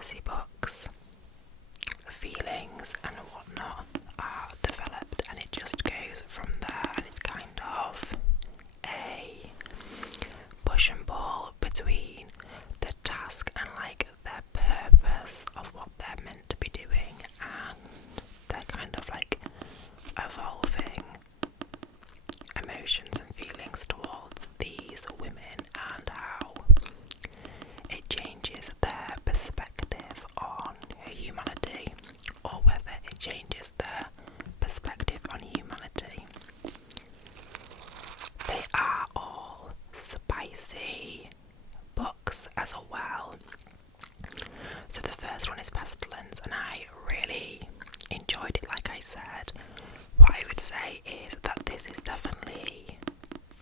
fantasy books, feelings and whatnot are developed, and it just goes from there, and it's kind of a push and pull between the task and like their purpose of what they're meant to be doing, and they're kind of like evolving emotions and feelings towards these women, and how it changes their perspective on humanity, or whether it changes their perspective on humanity. They are all spicy books as well. So the first one is Pestilence, and I really enjoyed it. Like I said, what I would say is that this is definitely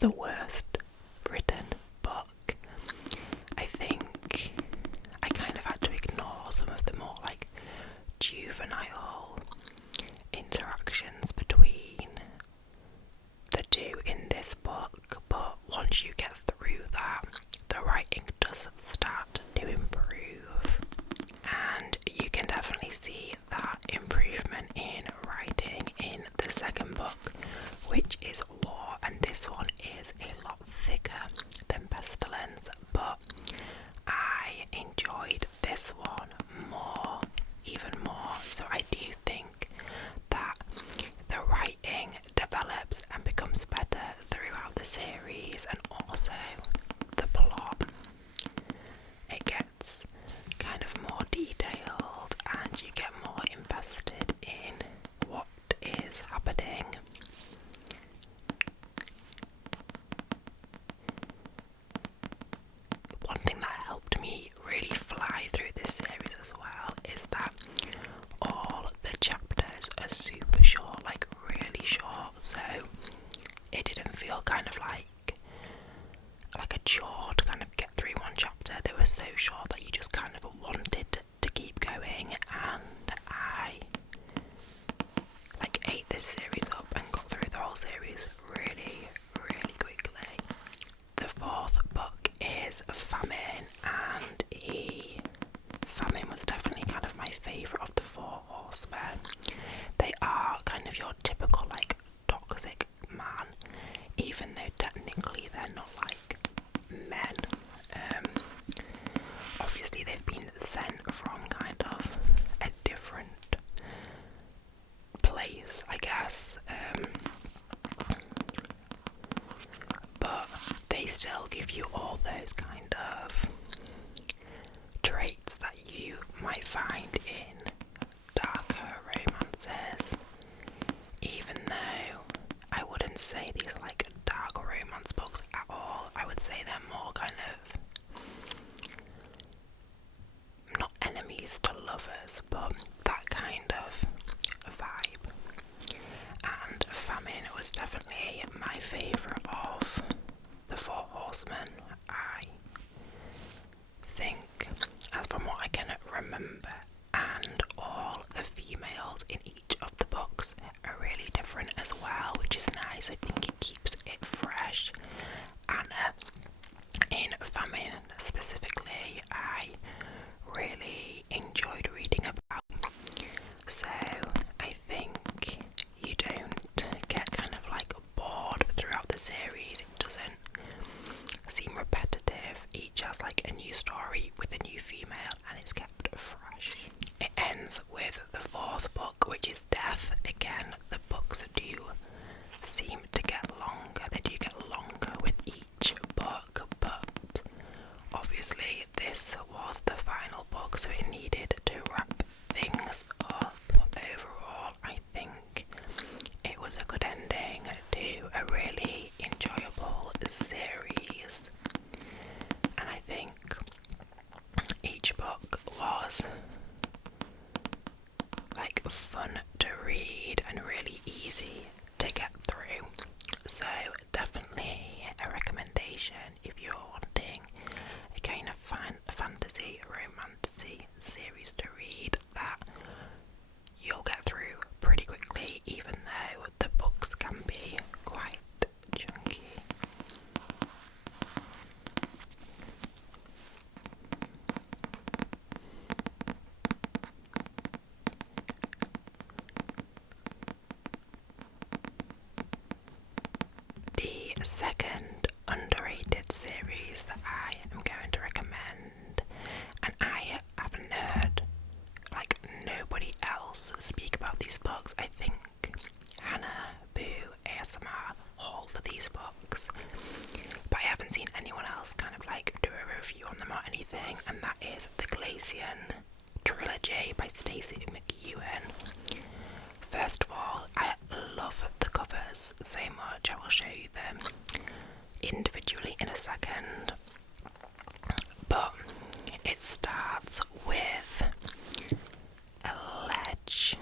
the worst written book. I think I kind of had to ignore some of the more like juvenile interactions between the two in this book, but once you get through that, the writing does start to improve, and you can definitely see that improvement in writing in the second book, which is War, and this one is a lot thicker than Pestilence, but I enjoyed this one more, even more. So I do think that the writing develops and becomes better throughout the series, and also the plot. It gets kind of more detailed, and you get more invested in what is happening. One thing that helped me really fly through this series as well is that all the chapters are super short, like really short, so it didn't feel kind of like a chore to kind of get through one chapter. They were so short that you just kind of wanted to keep going, and I like ate this series up and got through the whole series really, really quickly. The fourth book is Famine, and Famine was definitely kind of my favourite of the four Horsemen. They are kind of your typical like toxic man, even though technically they're not like men. Obviously they've been sent from kind of a different place, I guess, but they still give you all those kind of traits that you might find in darker romances, even though I wouldn't say these are like dark romance books at all. I would say they're more kind of not enemies to lovers, but that kind of vibe. And Famine was definitely my favourite of the four Horsemen. I think, as from what I can remember, and all the females in each of the books are really different as well, which is nice. I think it keeps it fresh. Anna, in Famine specifically, I really enjoyed reading about. So I think you don't get kind of like bored throughout the series. It doesn't seem repetitive. Each has like a new story with a new female, and it's kept fresh. It ends with the fourth book, which is Death. Again, the books do seem to get longer. They do get longer with each book, but obviously this was the final book, so it needed to wrap things up. Overall, I think it was a good ending to a really enjoyable series, and I think each book was like fun to read and really easy to get through. So definitely a recommendation if you're wanting a kind of fantasy romantic series second underrated series that I am going to recommend, and I haven't heard like nobody else speak about these books. I think Hannah Boo ASMR hauled these books, but I haven't seen anyone else kind of like do a review on them or anything, and that is the Glacian Trilogy by Stacey McEwen. First of all, I love the covers so much. I will show you them individually in a second, but it starts with a ledge,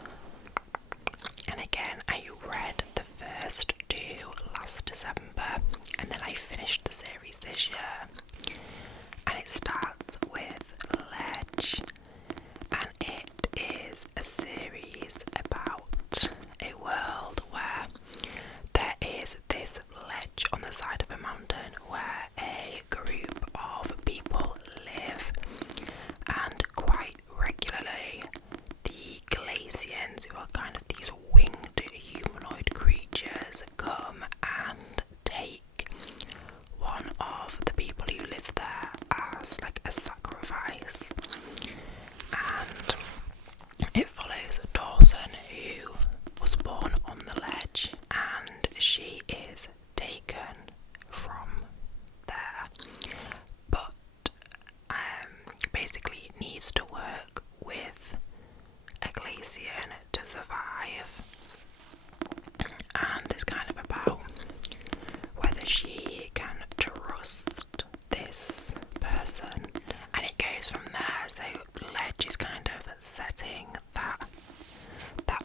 and again I read the first two last December, and then I finished the series this year, and it starts with ledge, and it is a series about a world where there is this ledge on the side of a mountain where a group of people live, and quite regularly the Glacians, who are kind of these winged humanoid creatures, come and take one of the people who live there as like a sacrifice. And it follows Dawson, who was born on the ledge, and she is taken from there, but basically needs to work with a Glacian to survive, and it's kind of about whether she can trust this person, and it goes from there. So Ledge is kind of setting that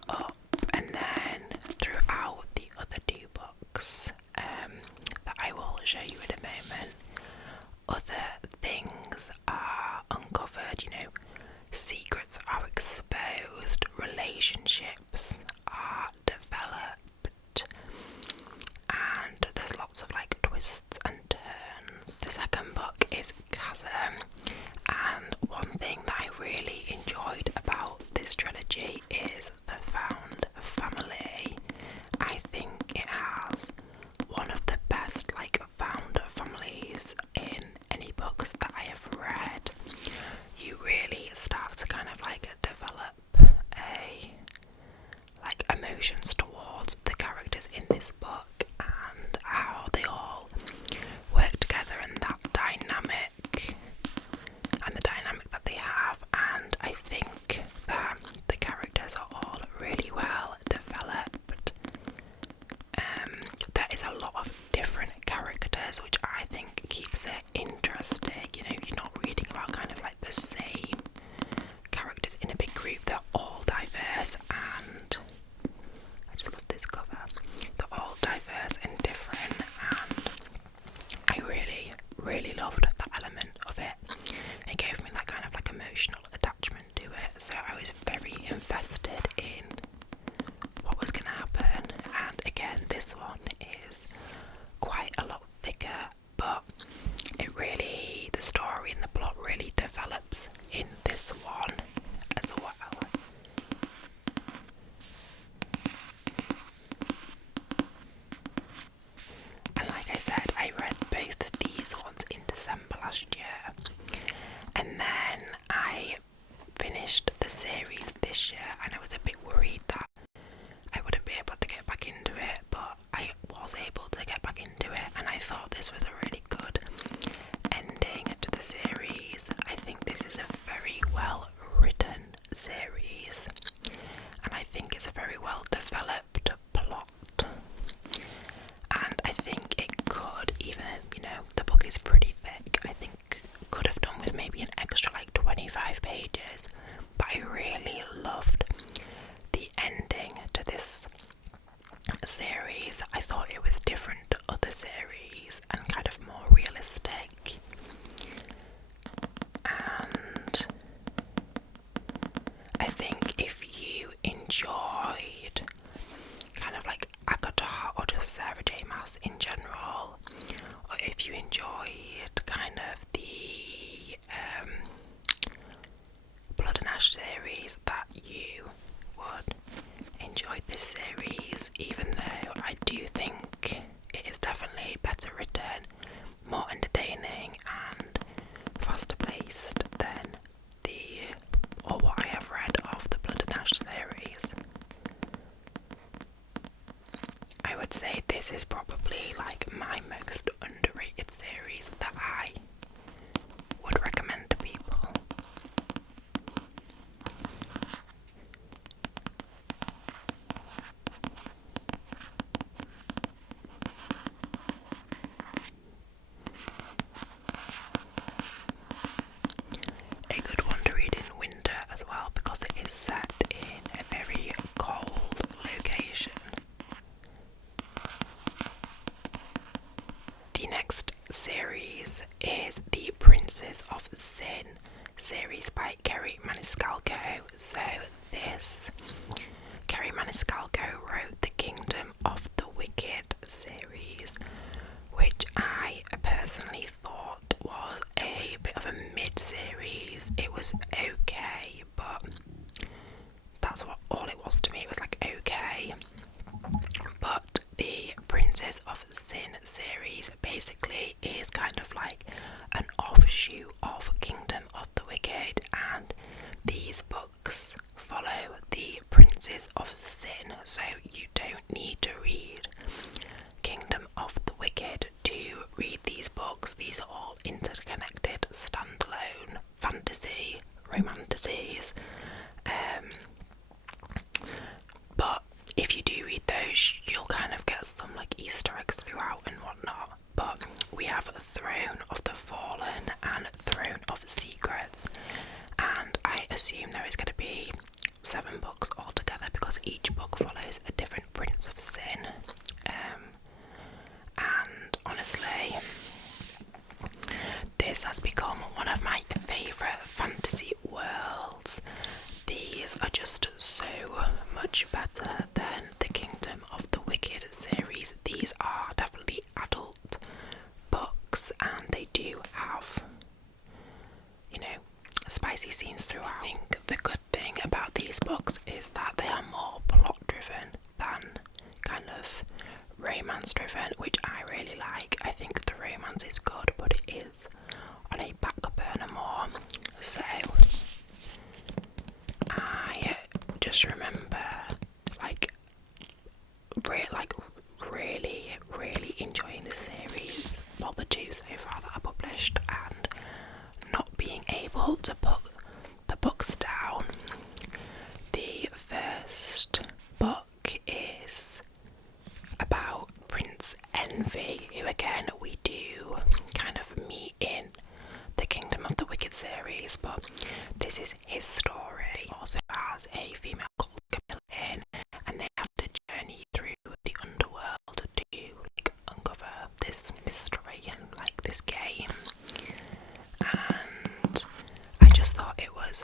up, and then throughout the other two books that I will show you in a moment, other things are uncovered, secrets are exposed, relationships are developed, and there's lots of like twists and turns. The second book is Chasm, and one thing that I really enjoyed about this trilogy is the found family. I think it has one of the best like found families in any books that I have read. You really start to kind of like develop emotions towards the characters in this book and how they all work together, and that dynamic that they have. And I think that the characters are all really well developed. There is a lot of different characters, which I think keeps it interesting. You're not reading about kind of like the same characters in a big group. They're all diverse, and I just love this cover. They're all diverse and different, and I really, really loved that element of it. It gave me that kind of like emotional attachment to it, so I was very invested in what was going to happen. And again, this one is quite a lot thicker, but the story and the plot really develops in this one as well. And like I said, I read both of these ones in December, Sin series by Kerry Maniscalco. So this Kerry Maniscalco wrote the Kingdom of the Wicked series, which I personally thought was a bit of a mid-series. It was okay, but that's what all it was to me. It was like okay. But the Princes of Sin series basically is kind of like an offshoot of Kingdom of the Wicked, and these books follow the Princes of Sin, so you don't need to read Kingdom of the Wicked to read these books. These are all interconnected, standalone fantasy romanticities. But if you do read those, you'll kind of get some like Easter eggs throughout and whatnot. But we have Throne of the Fallen and Throne of Secrets, and I assume there is going to be 7 books altogether because each book follows a different Prince of Sin. And honestly, this has become one of my favourite fantasy worlds. These are just so much better than the Kingdom of the Wicked series. These are definitely adult books, and they do have, you know, spicy scenes throughout. I think the good thing about these books is that they are more plot driven than kind of romance driven, which I really like. I think the romance is good, but it is on a back burner more. So I just remember really enjoying the series, well, the 2 so far that are published, and not being able to put the books down. The first book is about Prince Envy, who again we do kind of meet in the Kingdom of the Wicked series, but this is his story. He also has a female called Camilla in, and they have to journey through the underworld to like uncover this mystery and like this game. And I just thought it was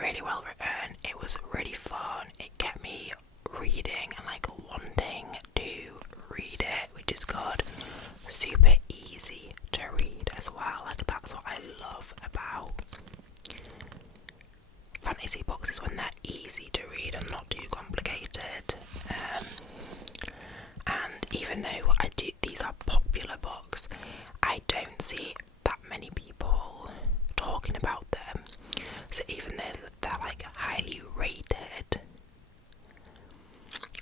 really well written. It was really fun. It kept me reading and like wanting to read it, which is good. Super easy to read as well. Like that's what I love about fantasy books, is when they're easy to read and not too complicated. And even though these are popular books, I don't see that many people talking about them. So even though they're like highly rated,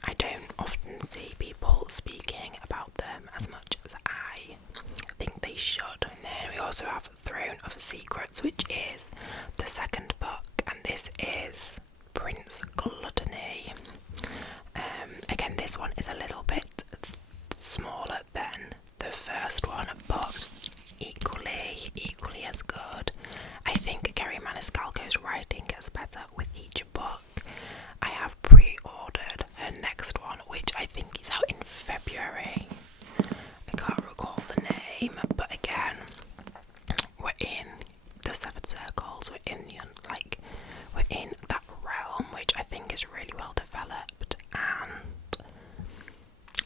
I don't often see people speaking about them as much as I think they should. And then we also have Throne of Secrets, which is the second book, and this is Prince Gluttony. Again, this one is a little bit smaller than the first one, but equally as good. I think Kerry Maniscalco's writing gets better with each book. I have pre-ordered her next one, which I think is out in February. I can't recall the name, but again, we're in the 7 circles. We're in that realm, which I think is really well developed, and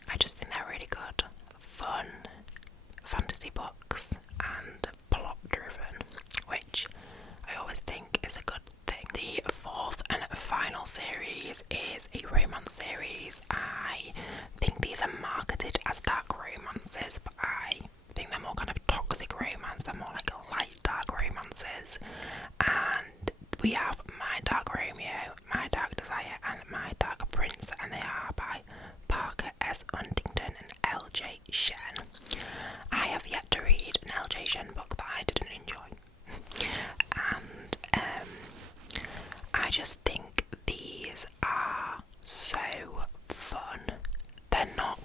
I just think they're really good, fun fantasy books and plot driven, which I always think is a good thing. The 4th and final series is a romance series. I think these are marketed as dark romances, but I think they're more kind of toxic romance. They're more like light dark romances. And we have My Dark Romeo, My Dark Desire, and My Dark Prince, and they are by Parker S. Huntington and L.J. Shen. I have yet to read an L.J. Shen book that I didn't enjoy. And I just think these are so fun. They're not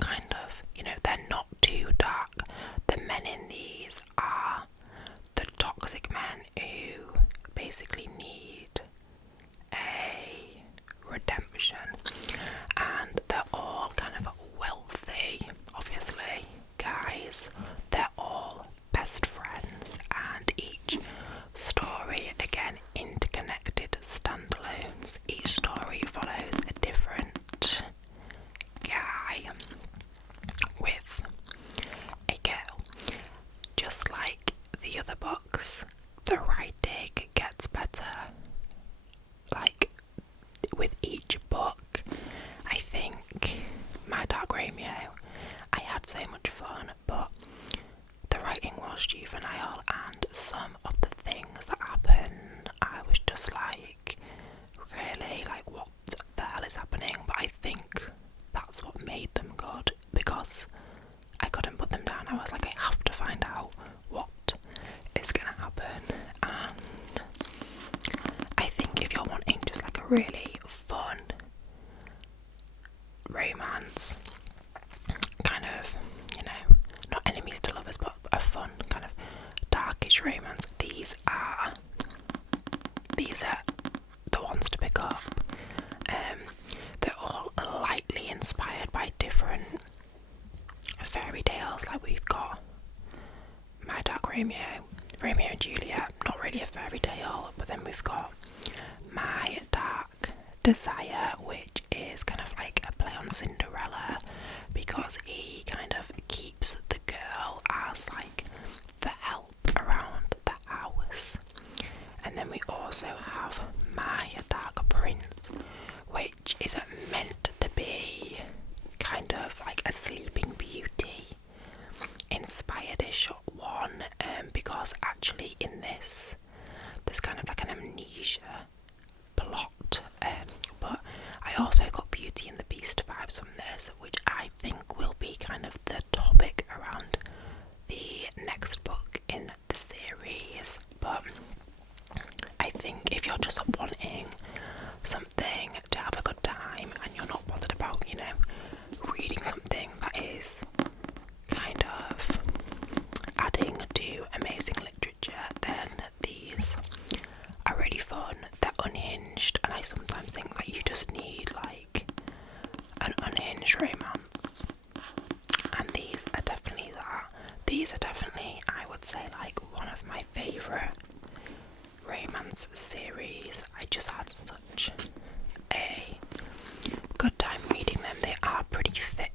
they're not too dark. The men in these are the toxic men who basically need a redemption, and they're all kind of wealthy, obviously, guys. They're all best friends, and each story the other books, the writing gets better. Like, with each book, I think My Dark Romeo, I had so much fun, but the writing was juvenile, and some of the things that happened, I was just like, really, like, what the hell is happening? But I think that's what made them good, because I couldn't put them down. I was like, I have to find out what is gonna happen. And I think if you're wanting just like a really fun romance, kind of, you know, not enemies to lovers, but a fun kind of darkish romance, these are the ones to pick up. They're all lightly inspired by different fairy tales. Like, we've got My Dark Romeo, Romeo and Juliet, not really a fairy tale, but then we've got My Dark Desire, which is kind of like a play on Cinderella, because he kind of keeps the girl as like the help around the house. And then we also have My Dark Prince, which is meant to be kind of like a Sleeping Beauty inspired-ish one, because actually in this there's kind of like an amnesia plot, but I also got Beauty and the Beast vibes from this, which I think will be kind of the topic around the next book in the series. But I think if you're just wanting something to have a good time and you're not bothered about, you know, reading something that is kind of adding to amazing literature, then these are really fun. They're unhinged, and I sometimes think that you just need like an unhinged romance, and these are definitely that. These are definitely, I would say, like one of my favourite romance series. I just had such a good time reading them. They are pretty thick,